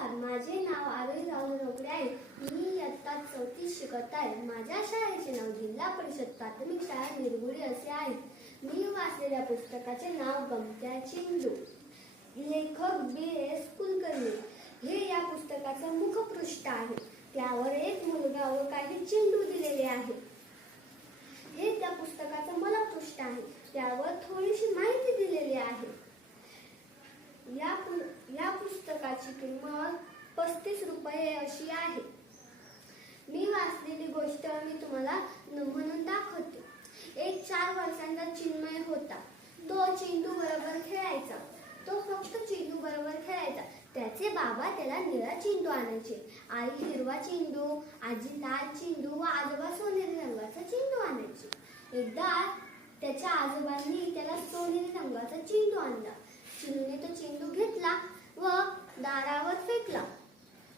नमस्कार, माझे नाव आरोही राहुल रोकडे आहे. मी इयत्ता 4थीत शिकत आहे. माझ्या शाळेचे नाव जिल्हा परिषद प्राथमिक शाळा निरगुडी असे आहे. मी वाचलेल्या पुस्तकाचे नाव गमत्या चिंडू. लेखक B.S. कुलकर्णी. हे या पुस्तकाचे मुखपृष्ठ आहे. त्यावर एक मुलगा व काही चेंडू दिलेले आहे. हे त्या पुस्तकाचे मलपृष्ठ आहे. त्यावर थोडीशी माहिती दिलेली आहे. या पुस्तकाची किंमत 35 रुपये अशी आहे. मी वाचलेली गोष्ट मी तुम्हाला म्हणून दाखवते. एक 4 वर्षांचा चिन्मय होता. तो चेंडू बरोबर खेळायचा. तो फक्त चेंडू बरोबर खेळायचा. त्याचे बाबा त्याला निळा चेंडू आणायचे. आई हिरवा चेंडू, आजी लाल चेंडू व आजोबा सोनेरी रंगाचा चेंडू आणायचे. एकदा त्याच्या आजोबांनी त्याला सोनेरी रंगाचा चेंडू आणला. चिनूने तो चेंडू घेतला व दारावर फेकला.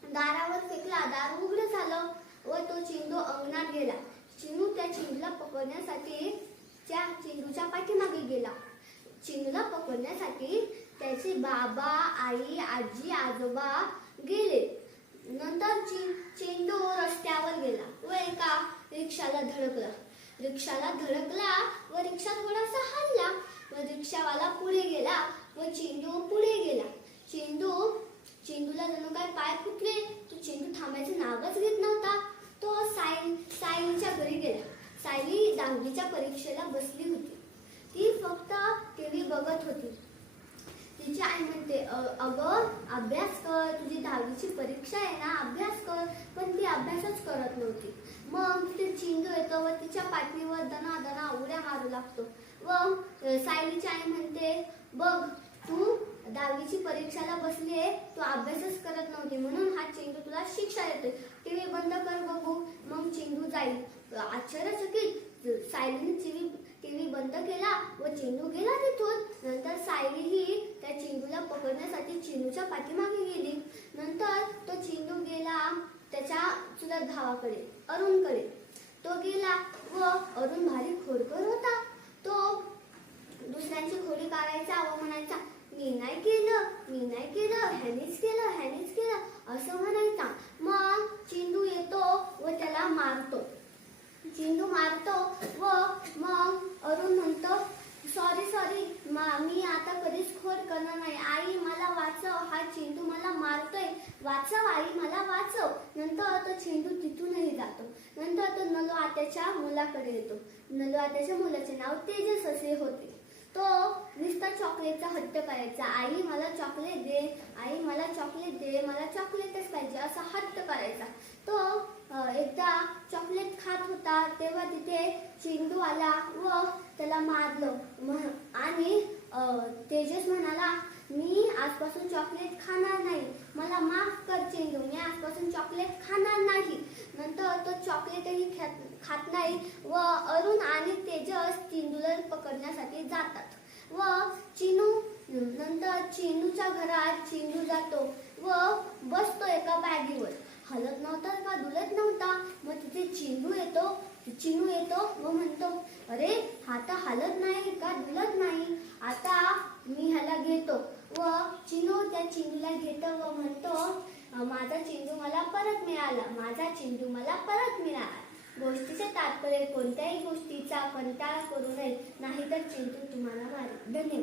दार उघडं झालं व तो चेंडू अंगणात गेला. चिनू त्या चेंडूला पकडण्यासाठी त्या चेंडूच्या पाठीमागे गेला. चेंडूला पकडण्यासाठी त्याचे बाबा, आई, आजी, आजोबा गेले. नंतर चेंडू रस्त्यावर गेला व एका रिक्षाला धडकला. व रिक्षा थोडासा हलला व रिक्षावाला पुढे गेला व चेंडू पुढे गेला. चेंडूला जणू काय पाय फुटले. तो चेंडू थांबायचं नावच घेत नव्हता. तो सायलीच्या घरी गेला. सायली 10वीच्या परीक्षेला बसली होती. ती फक्त टीव्ही बघत होती. तिची आई म्हणते, अगं अभ्यास कर, तुझी 10वीची परीक्षा आहे ना, अभ्यास कर. पण ती अभ्यासच करत नव्हती. मग तिथे चेंडू येतो व तिच्या पाठीवर दना उड्या मारू लागतो. व सायलीची आई म्हणते, बघ तू 10वीची परीक्षेला बसलीये, तू अभ्यासच करत नव्हती म्हणून हा चेंडू तुला शिक्षा देतोय. टीव्ही बंद कर बघू. मग चेंडू जाईल. आश्चर्यचकित सायलीने टीव्ही बंद केला व चेंडू गेला तिथून. नंतर सायली ही त्या चेंडूला पकडण्यासाठी चेंडूच्या पाठीमागे गेली. नंतर तो चेंडू गेला त्याच्या चुलत भावाकडे, अरुणकडे. तो गेला व अरुण भारी खोडकर होता. तो दुसऱ्यांची खोडी काढायचा व म्हणायचा, मी नाही केलं, ह्यानेच केलं असं म्हणायचा. मग चेंडू येतो व त्याला मारतो. चेंडू मारतो व मग अरुण म्हणतो, सॉरी मी आता कधीच खोड करणार नाही. आई मला वाचव, हा चेंडू मला मारतोय, वाचव आई मला वाचव. नंतर तो चेंडू तिथूनही जातो. नंतर तो नलू आत्याच्या मुलाकडे येतो. नलू आत्याच्या मुलाचे नाव तेजस असे होते. तो नुसता चॉकलेटचा हट्ट करायचा. आई मला चॉकलेट दे, मला चॉकलेटच पाहिजे असा हट्ट करायचा. तो एकदा चॉकलेट खात होता तेव्हा तिथे चेंडू आला व त्याला मारलं. आणि तेजस म्हणाला, मी आजपासून चॉकलेट खाणार नाही, मला माफ कर चेंडू, मी आजपासून चॉकलेट खाणार नाही. नंतर तो चॉकलेटही खात नाही व अरुण आणि तेजस चेंडूला पकडण्यासाठी जातात. व नंतर चेंडूच्या घरात चेंडू जातो व बसतो एका बॅगीवर. हलत नव्हता का डुलत नव्हता. मग तिथे चिनू येतो व म्हणतो, अरे हा तर हलत नाही का डुलत नाही, आता मी ह्याला घेतो. व चिनू त्या चेंडूला घेतो व म्हणतो, माझा चेंडू मला परत मिळाला. गोष्टीचे तात्पर्य, कोणत्याही गोष्टीचा कंटाळा करू नये, नाहीतर चेंडू तुम्हाला मारेल. धन्यवाद.